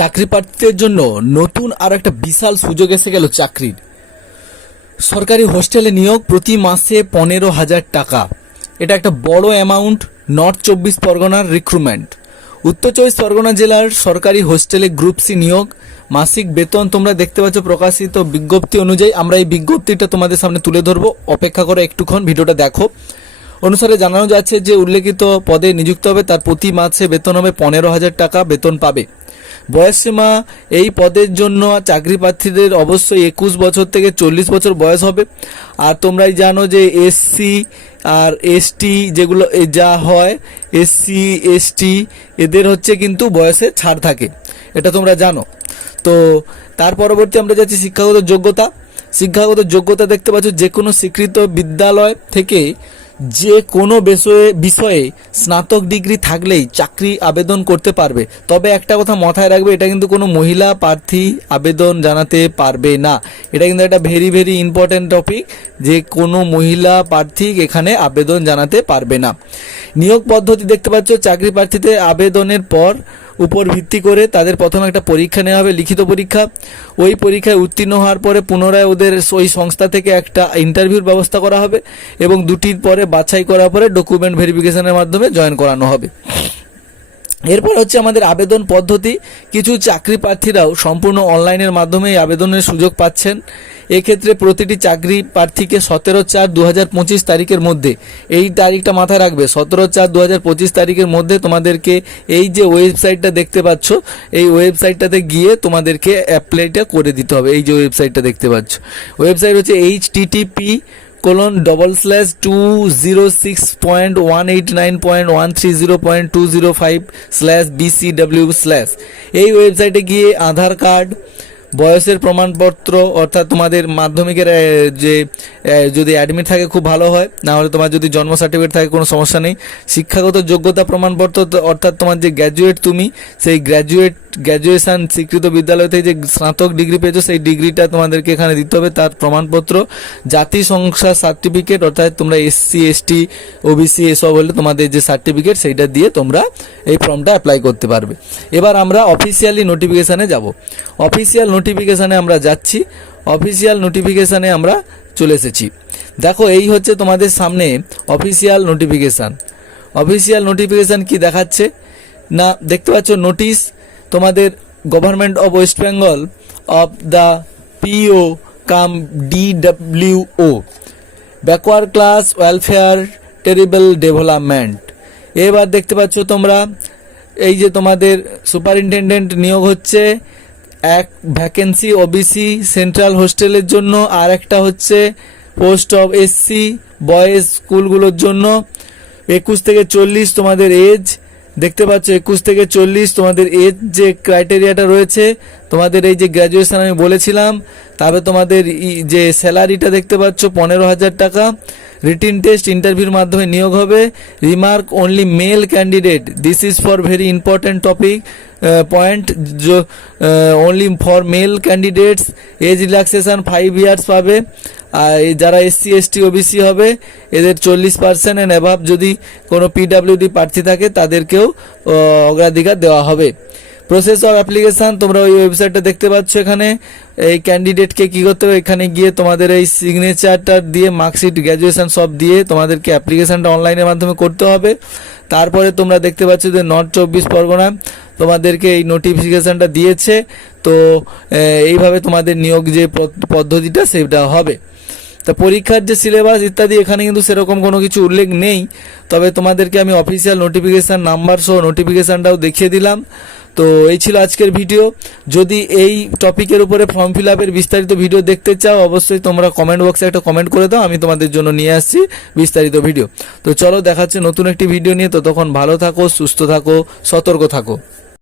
চাকরি প্রার্থীদের জন্য নতুন আর একটা বিশাল সুযোগ এসে গেল চাকরির। সরকারি হোস্টেলে নিয়োগ, প্রতি মাসে 15,000 টাকা। এটা একটা বড় অ্যামাউন্ট। নর্থ 24 পরগনার রিক্রুটমেন্ট। উত্তর 24 পরগনা জেলার সরকারি হোস্টেলে গ্রুপ সি নিয়োগ। মাসিক বেতন তোমরা দেখতে পাচ্ছ প্রকাশিত বিজ্ঞপ্তি অনুযায়ী। আমরা এই বিজ্ঞপ্তিটা তোমাদের সামনে তুলে ধরবো, অপেক্ষা করে একটুক্ষণ, ভিডিওটা দেখো। অনুসারে জানানো যাচ্ছে যে উল্লেখিত পদে নিযুক্ত হবে তার প্রতি মাসে বেতন হবে 15,000 টাকা বেতন পাবে। বয়সসীমা এই পদের জন্য চাকরি প্রার্থীদের অবশ্যই 21 বছর থেকে 40 বছর বয়স হবে। আর তোমরাই জানো যে এসসি আর এসটি যেগুলো যা হয়, এসসি এসটি এদের হচ্ছে কিন্তু বয়সে ছাড় থাকে, এটা তোমরা জানো। তো তার পরবর্তী আমরা যাচ্ছি শিক্ষাগত যোগ্যতা। শিক্ষাগত যোগ্যতা দেখতে পাচ্ছ যে কোনো স্বীকৃত বিদ্যালয় থেকে যে কোনো বিষয়ে স্নাতক ডিগ্রি থাকলেই চাকরি আবেদন করতে পারবে। তবে একটা কথা মাথায় রাখবে, এটা কিন্তু কোনো মহিলা প্রার্থী আবেদন জানাতে পারবে না। এটা কিন্তু একটা ভেরি ইম্পর্ট্যান্ট টপিক, যে কোনো মহিলা প্রার্থী এখানে আবেদন জানাতে পারবে না। নিয়োগ পদ্ধতি দেখতে পাচ্ছ, চাকরি প্রার্থীদের আবেদনের উপর ভিত্তি করে তাদের প্রথমে একটা পরীক্ষা নেওয়া হবে, লিখিত পরীক্ষা। ওই পরীক্ষায় উত্তীর্ণ হওয়ার পরে পুনরায় ওদের ওই সংস্থা থেকে একটা ইন্টারভিউর ব্যবস্থা করা হবে এবং দুটির পরে বাছাই করার পরে ডকুমেন্ট ভেরিফিকেশনের মাধ্যমে জয়েন করানো হবে। এরপর হচ্ছে আমাদের আবেদন পদ্ধতি। কিছু চাকরি প্রার্থীরাও সম্পূর্ণ অনলাইনের মাধ্যমে আবেদনের সুযোগ পাচ্ছেন। এক্ষেত্রে প্রতিটি চাকরি প্রার্থীকে 17/4/2025 তারিখের মধ্যে, এই তারিখটা মাথায় রাখবে, 17/4/2025 তারিখের মধ্যে তোমাদেরকে এই যে ওয়েবসাইটটা দেখতে পাচ্ছ, এই ওয়েবসাইটটাতে গিয়ে তোমাদেরকে অ্যাপ্লাইটা করে দিতে হবে। এই যে ওয়েবসাইটটা দেখতে পাচ্ছ, ওয়েবসাইট হচ্ছে http://206.189.130.205/bcw/। এই ওয়েবসাইটে গিয়ে আধার কার্ড, বয়সের প্রমাণপত্র, অর্থাৎ তোমাদের মাধ্যমিকের যে যদি অ্যাডমিট থাকে খুব ভালো হয়, না হলে তোমার যদি জন্ম সার্টিফিকেট থাকে কোনো সমস্যা নেই। শিক্ষাগত যোগ্যতা প্রমাণপত্র, অর্থাৎ তোমার যে গ্র্যাজুয়েট তুমি, সেই গ্র্যাজুয়েশন স্বীকৃত বিদ্যালয় থেকে যে স্নাতক ডিগ্রি পেয়েছো সেই ডিগ্রিটা তোমাদেরকে এখানে দিতে হবে, তার প্রমাণপত্র। জাতি সংখ্যা সার্টিফিকেট, অর্থাৎ তোমরা এসসি এসটি ওবিসি এসব হলে তোমাদের যে সার্টিফিকেট সেইটা দিয়ে তোমরা এই ফর্মটা অ্যাপ্লাই করতে পারবে। এবার আমরা অফিসিয়ালি নোটিফিকেশানে যাব। অফিসিয়াল নোটিফিকেশানে আমরা যাচ্ছি। অফিসিয়াল নোটিফিকেশানে আমরা চলে এসেছি। দেখো, এই হচ্ছে তোমাদের সামনে অফিসিয়াল নোটিফিকেশান। অফিসিয়াল নোটিফিকেশান কি দেখাচ্ছে না দেখতে পাচ্ছ, নোটিশ তোমাদের government of West Bengal of the PO cum DWO, backward class welfare terrible development. এবার দেখতে পাচ্ছ তোমরা এই যে তোমাদের সুপারিনটেন্ডেন্ট নিয়োগ হচ্ছে, এক ভ্যাকেন্সি ওবিসি সেন্ট্রাল হোস্টেলের জন্য, আর একটা হচ্ছে পোস্ট অফ এসসি বয়েজ স্কুলগুলোর জন্য। 21 থেকে 40 তোমাদের এজ দেখতে পাচ্ছ, 21 থেকে 40 তোমাদের এজ যে ক্রাইটেরিয়াটা রয়েছে। তোমাদের এই যে গ্র্যাজুয়েশন আমি বলেছিলাম, তারপরে তোমাদের যে স্যালারিটা দেখতে পাচ্ছ 15,000 টাকা। রিটিন টেস্ট ইন্টারভিউর মাধ্যমে নিয়োগ হবে। Remark, only male candidate, this is for very important topic point, only for male candidates. As relaxation 5 years পাবে। আর যারা এসসি এসটি ওবিসি হবে এদের 40% অ্যান্ড অ্যাভাব যদি কোনো পিডাব্লিউডি প্রার্থী থাকে তাদেরকেও অগ্রাধিকার দেওয়া হবে। প্রসেস অফ অ্যাপ্লিকেশান তোমরা ওই ওয়েবসাইটটা দেখতে পাচ্ছ। এখানে এই ক্যান্ডিডেটকে কী করতে হবে, এখানে গিয়ে তোমাদের এই সিগনেচারটা দিয়ে মার্কশিট গ্র্যাজুয়েশন সব দিয়ে তোমাদেরকে অ্যাপ্লিকেশানটা অনলাইনের মাধ্যমে করতে হবে। তারপরে তোমরা দেখতে পাচ্ছ যে নর্থ 24 পরগনা তোমাদেরকে এই নোটিফিকেশানটা দিয়েছে। তো এইভাবে তোমাদের নিয়োগ যে পদ্ধতিটা সেটা হবে। তা পরীক্ষার যে সিলেবাস ইত্যাদি এখানে কিন্তু সেরকম কোনো কিছু উল্লেখ নেই, তবে তোমাদেরকে আমি অফিসিয়াল নোটিফিকেশান নাম্বার সহ নোটিফিকেশানটাও দেখিয়ে দিলাম। তো এই ছিল আজকের ভিডিও। যদি এই টপিকের উপরে ফর্ম ফিল আপের বিস্তারিত ভিডিও দেখতে চাও অবশ্যই তোমরা কমেন্ট বক্সে একটা কমেন্ট করে দাও, আমি তোমাদের জন্য নিয়ে আসছি বিস্তারিত ভিডিও। তো চলো, দেখাচ্ছে নতুন একটি ভিডিও নিয়ে। তো তখন ভালো থাকো, সুস্থ থাকো, সতর্ক থাকো।